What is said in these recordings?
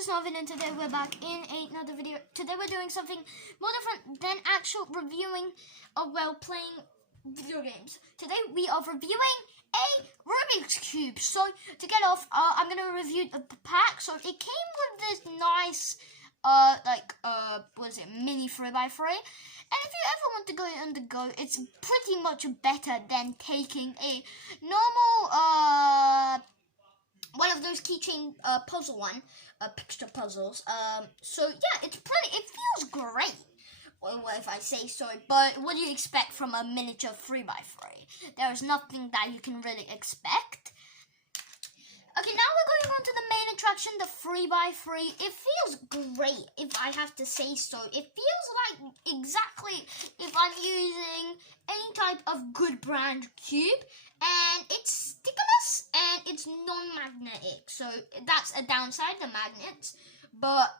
it's Novin, and today we're back in another video. Today we're doing something more different than actual reviewing of playing video games. Today we are reviewing a Rubik's Cube. So to get off, I'm gonna review the pack. So it came with this nice what is it, mini 3x3. And if you ever want to go on the go, it's pretty much better than taking a normal one of those keychain puzzle picture puzzles. So yeah, it feels great. Well, if I say so, but what do you expect from a miniature 3x3? There is nothing that you can really expect. Okay, now we're going on to the main attraction, the 3x3. It feels great, if I have to say so. It feels like exactly if I'm using any type of good brand cube, and it's stickerless and it's non-magnetic. So that's a downside, the magnets, but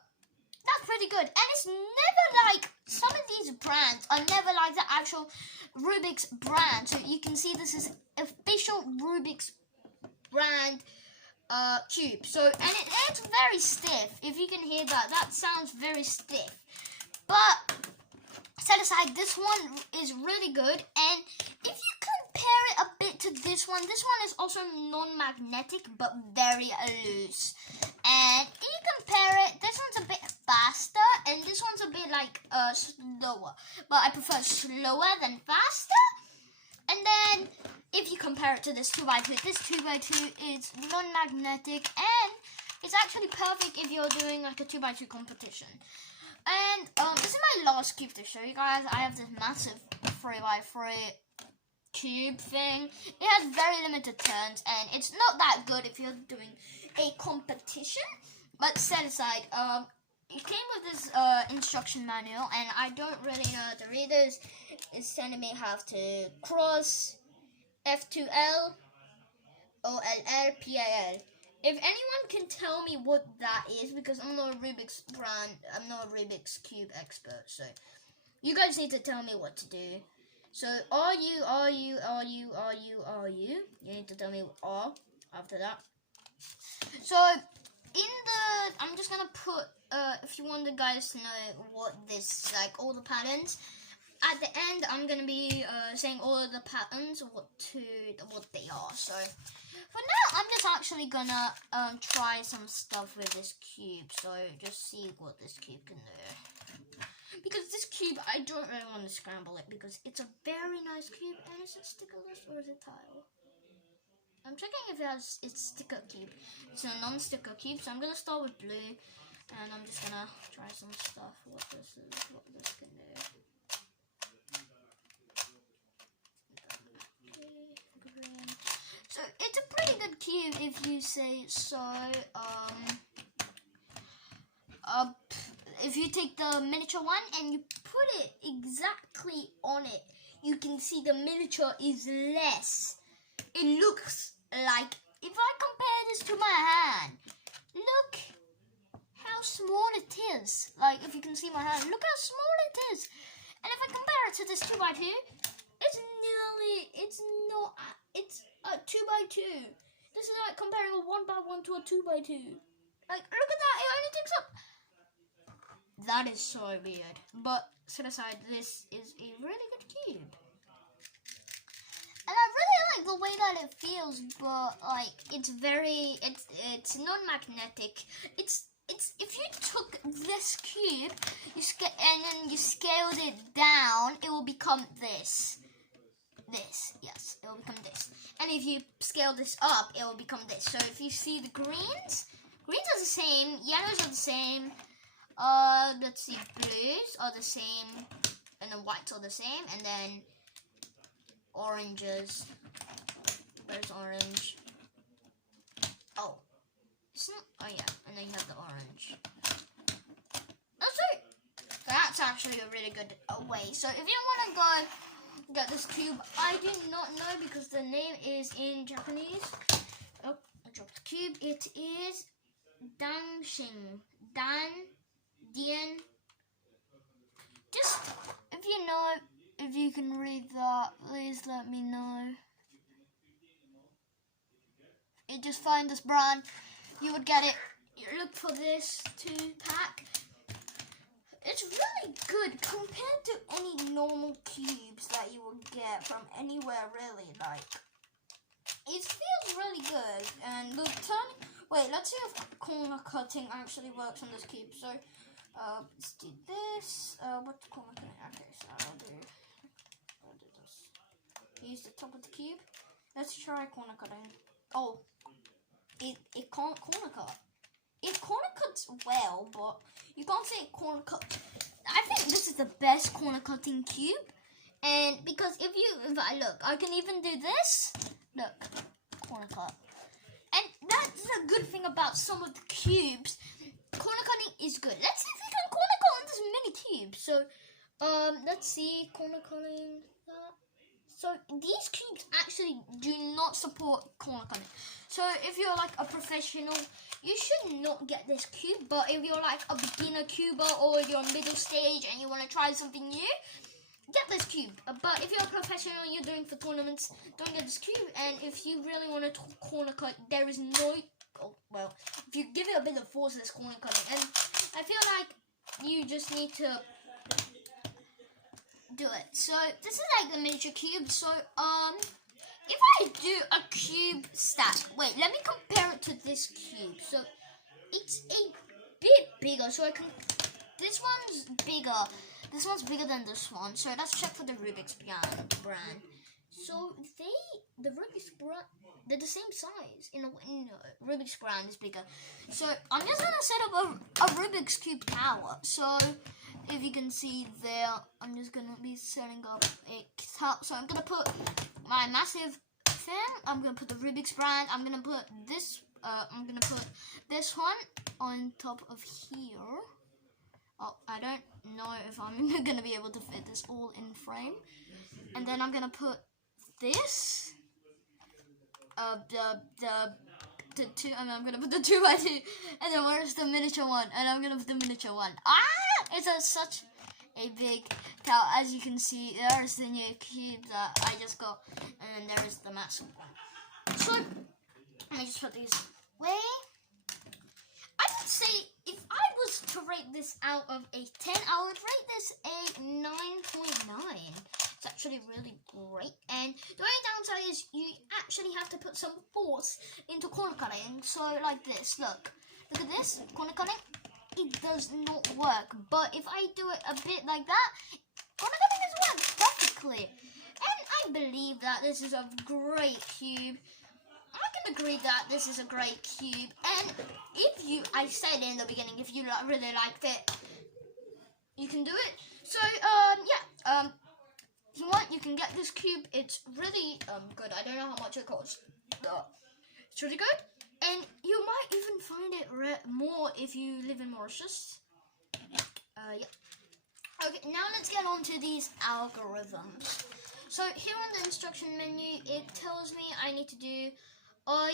that's pretty good. And it's never like, some of these brands are never like the actual Rubik's brand. So you can see this is official Rubik's brand cube. So, and it's very stiff. If you can hear that, that sounds very stiff. But set aside, this one is really good. And if you compare it a bit to this one is also non-magnetic but very loose. And if you compare it, this one's a bit faster and this one's a bit like slower. But I prefer slower than faster. And then if you compare it to this 2x2, this 2x2 is non-magnetic and it's actually perfect if you're doing like a 2x2 competition. And this is my last cube to show you guys. I have this massive 3x3 cube thing. It has very limited turns and it's not that good if you're doing a competition. But set aside, it came with this instruction manual and I don't really know how to read this. It's telling me how to cross F2L OLL PIL. If anyone can tell me what that is, because I'm not a Rubik's Cube expert, so you guys need to tell me what to do. So you need to tell me R after that. So I'm just gonna put if you want the guys to know what this, like all the patterns. At the end, I'm gonna be saying all of the patterns, what they are. So for now, I'm just actually gonna try some stuff with this cube. So just see what this cube can do. Because this cube, I don't really want to scramble it because it's a very nice cube. And is it stickerless or is it tile? I'm checking if it's sticker cube. It's a non-sticker cube, so I'm gonna start with blue, and I'm just gonna try some stuff. What this can do. So it's a pretty good cube if you say so. If you take the miniature one and you put it exactly on it, you can see the miniature is less. It looks like, if I compare this to my hand, look how small it is. Like, if you can see my hand, look how small it is. And if I compare it to this 2x2, it's a 2x2. This is like comparing a 1x1 to a 2x2. Like, look at that, it only takes up. That is so weird. But set aside, this is a really good cube. And I really like the way that it feels, but like it's non-magnetic. It's if you took this cube, and then you scaled it down, it will become this. Yes, it will become this. And if you scale this up, it will become this. So if you see the greens are the same, yellows are the same. Let's see, blues are the same, and the whites are the same, and then oranges. Where's orange? Oh, it's not. Oh yeah, and then you have the orange. That's it. That's actually a really good way. So if you want to go get this cube, I do not know because the name is in Japanese. Oh, I dropped the cube. It is Danshin. Dien. Just if you know, if you can read that, please let me know. You just find this brand, you would get it you look for this 2-pack. It's really good compared to any normal cubes that you will get from anywhere, really. Like, it feels really good. And look, wait, let's see if corner cutting actually works on this cube. So, let's do this. What's corner cutting? Okay, so I'll do this. Use the top of the cube. Let's try corner cutting. Oh, it can't corner cut. It corner cuts well, but you can't say it corner cut. I think this is the best corner cutting cube, and because if I look, I can even do this. Look, corner cut, and that's a good thing about some of the cubes. Corner cutting is good. Let's see if we can corner cut on this mini cube. So, let's see corner cutting. So these cubes actually do not support corner cutting. So if you're like a professional, you should not get this cube. But if you're like a beginner cuber or you're middle stage and you want to try something new, get this cube. But if you're a professional and you're doing for tournaments, don't get this cube. And if you really want to corner cut, there is no, well, if you give it a bit of force, there's corner cutting. And I feel like you just need to do it. So this is like the miniature cube. So if I do a cube stack, wait, let me compare it to this cube. So it's a bit bigger. So I can, this one's bigger than this one. So let's check for the Rubik's brand. So the Rubik's brand, they're the same size. In Rubik's brand is bigger. So I'm just gonna set up a Rubik's cube tower. So if you can see there, I'm just gonna be setting up a tower. So I'm gonna put my massive thing. I'm gonna put the Rubik's brand. I'm gonna put this. I'm gonna put this one on top of here. Oh, I don't know if I'm gonna be able to fit this all in frame. And then I'm gonna put this. The two, and I'm gonna put the 2x2, and then where's the miniature one? And I'm gonna put the miniature one. It's such a big tower. As you can see, there's the new cube that I just got, and then there is the massive one. So let me just put these away. I would say if I was to rate this out of a 10, I would rate this a 9.9. It's actually really great, and the only downside is you actually have to put some force into corner cutting. So like this, look at this corner cutting. It does not work, but if I do it a bit like that, corner cutting is works perfectly. And I believe that this is a great cube. I can agree that this is a great cube, and if you, I said in the beginning, if you really liked it, you can do it. So yeah, if you want, you can get this cube. It's really good. I don't know how much it costs. It's really good, and you might even find it more if you live in Mauritius. Yeah. Okay, now let's get on to these algorithms. So here on the instruction menu, it tells me I need to do are,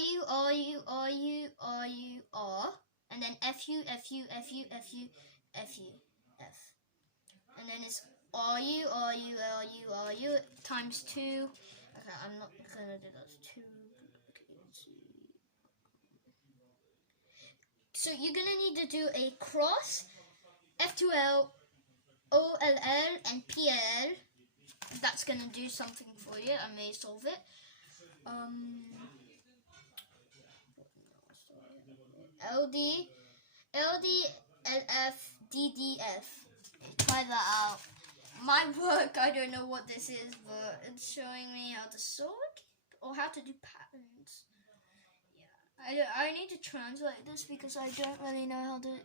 and then FU, and then it's are you times 2. Okay, I'm not gonna do those 2. So you're gonna need to do a cross F2L, OLL, and PL. That's gonna do something for you. I may solve it. LD, LF, DDF. Try that out. My work, I don't know what this is, but it's showing me how to solve it or how to do patterns. Yeah, I need to translate this because I don't really know how to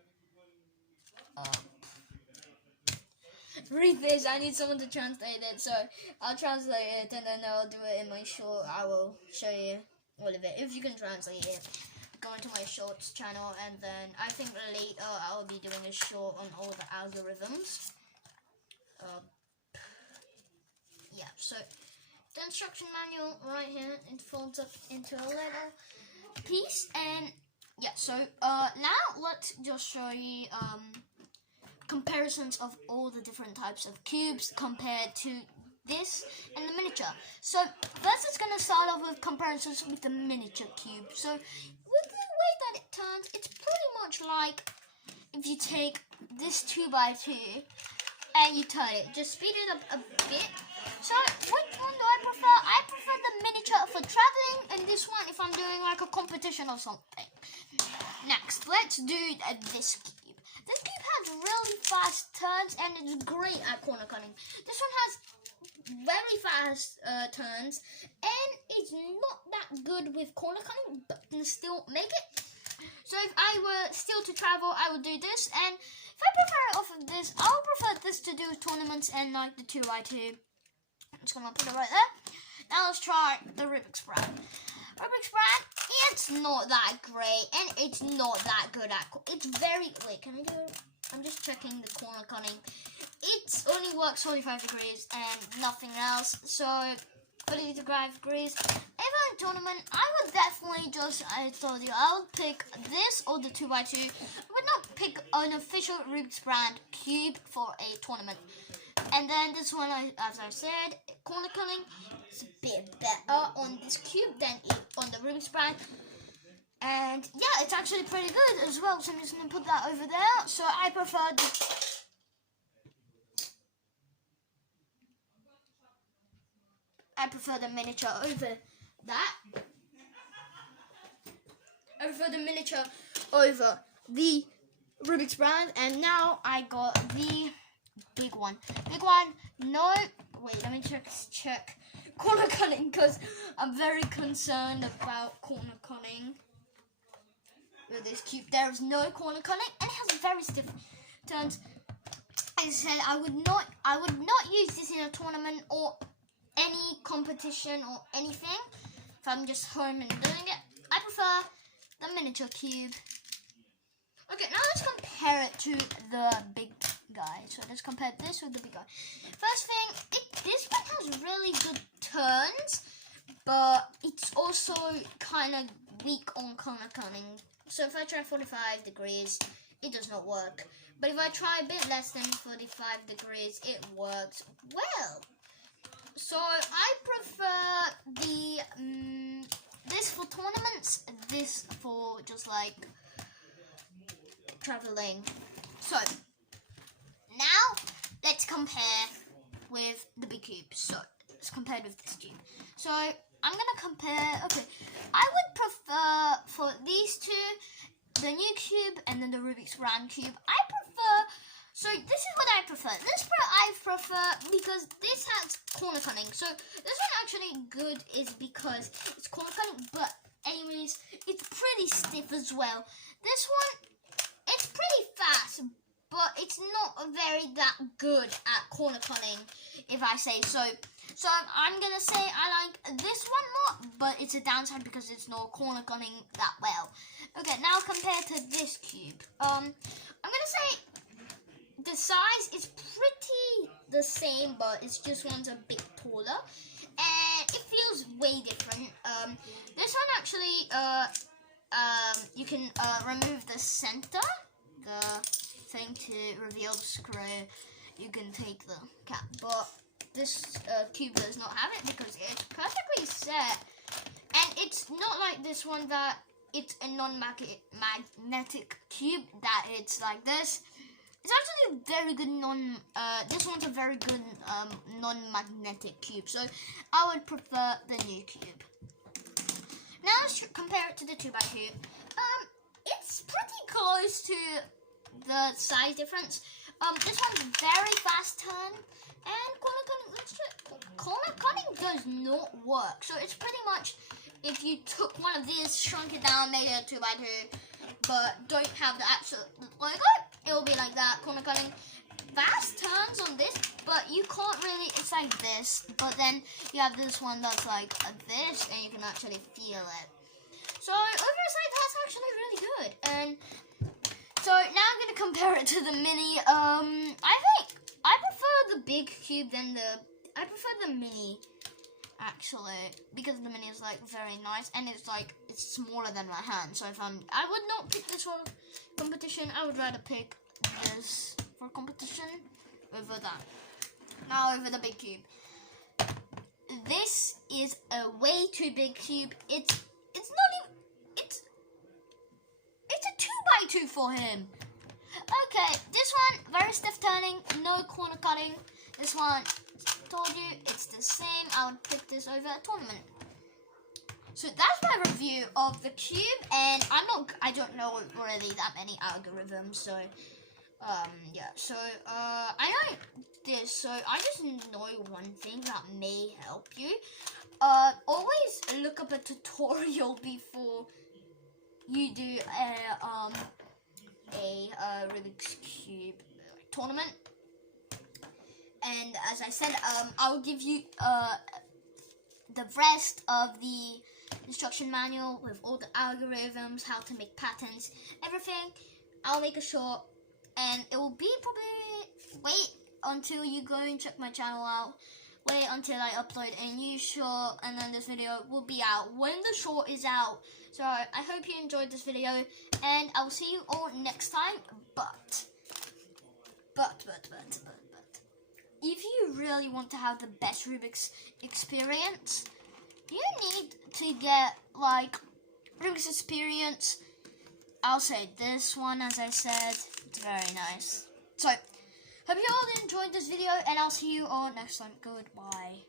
read this. I need someone to translate it, so I'll translate it and then I'll do it in my short. I will show you all of it. If you can translate it, go into my shorts channel, and then I think later I'll be doing a short on all the algorithms. Yeah, so the instruction manual right here, it folds up into a little piece, and yeah, so now let's just show you comparisons of all the different types of cubes compared to this and the miniature. So first it's going to start off with comparisons with the miniature cube. So with the way that turns, it's pretty much like if you take this 2x2 and you turn it. Just speed it up a bit. So which one do I prefer? I prefer the miniature for traveling, and this one if I'm doing like a competition or something. Next, let's do this cube. This cube has really fast turns and it's great at corner cutting. This one has very fast turns and it's not that good with corner cutting, but can still make it. So if I were still to travel, I would do this, and if I prefer it off of this, I would prefer this to do tournaments and like the 2x2. I'm just gonna put it right there. Now let's try the Rubik's brand. Rubik's brand, it's not that great and it's not that good at. It's very. Wait, can I do it? I'm just checking the corner cutting. It only works 45 degrees and nothing else. So 45 degrees. If I'm in a tournament, I would definitely just, I told you, I would pick this or the 2x2. I would not pick an official Rubik's brand cube for a tournament. And then this one, as I said, corner cutting is a bit better on this cube than on the Rubik's brand. And yeah, it's actually pretty good as well. So I'm just going to put that over there. So I prefer the miniature over that. I prefer the miniature over the Rubik's brand. And now I got the big one. Big one, no. Wait, let me check corner cutting because I'm very concerned about corner cutting. With this cube, there is no corner cutting and it has very stiff turns. As I said, I would not use this in a tournament or any competition or anything. If I'm just home and doing it, I prefer the miniature cube. Okay, now let's compare it to the big guy. So let's compare this with the big guy. First thing, this one has really good turns, but it's also kind of weak on corner cutting. So if I try 45 degrees, it does not work. But if I try a bit less than 45 degrees, it works well. So I prefer the this for tournaments, this for just like traveling. So now let's compare with the big cube. So let's compare with this cube. So I'm gonna compare. Okay, I would prefer for these two, the new cube and then the Rubik's round cube. I prefer. So this is what I prefer. This I prefer because this has corner cutting. So this one actually good is because it's corner cutting, but anyways, it's pretty stiff as well. This one, it's pretty fast, but it's not very that good at corner cutting, if I say so. So I'm gonna say I like this one more, but it's a downside because it's not corner cutting that well. Okay, now compared to this cube, I'm gonna say the size is pretty the same, but it's just one's a bit taller, and it feels way different. This one actually, you can remove the center, the thing to reveal the screw. You can take the cap, but this cube does not have it because it's perfectly set, and it's not like this one that it's a non-magnetic cube that it's like this. It's actually a very good this one's a very good non-magnetic cube, so I would prefer the new cube. Now let's compare it to the 2x2. It's pretty close to the size difference. This one's very fast turn, and corner cutting does not work. So it's pretty much if you took one of these, shrunk it down, made it a 2x2, but don't have the actual logo, it will be like that. Corner cutting, fast turns on this, but you can't really. It's like this, but then you have this one that's like this, and you can actually feel it. So oversight, that's actually really good. And so now I'm gonna compare it to the mini. I think I prefer the big cube than I prefer the mini, actually, because the mini is like very nice and it's like it's smaller than my hand. So if I would not pick this for competition. I would rather pick this for competition over that. Now over the big cube. This is a way too big cube. It's not even go-to for him. Okay, this one, very stiff turning, no corner cutting. This one, told you, it's the same. I would pick this over a tournament. So that's my review of the cube, and I don't know really that many algorithms, so yeah. So I know this, so I just know one thing that may help you. Always look up a tutorial before you do a Rubik's Cube tournament. And as I said, I'll give you the rest of the instruction manual with all the algorithms, how to make patterns, everything. I'll make a short, and it will be probably, wait until you go and check my channel out. Wait until I upload a new short, and then this video will be out when the short is out. So I hope you enjoyed this video, and I'll see you all next time. But if you really want to have the best Rubik's experience, you need to get like Rubik's experience. I'll say this one, as I said, it's very nice. So hope you all enjoyed this video, and I'll see you all next time. Goodbye.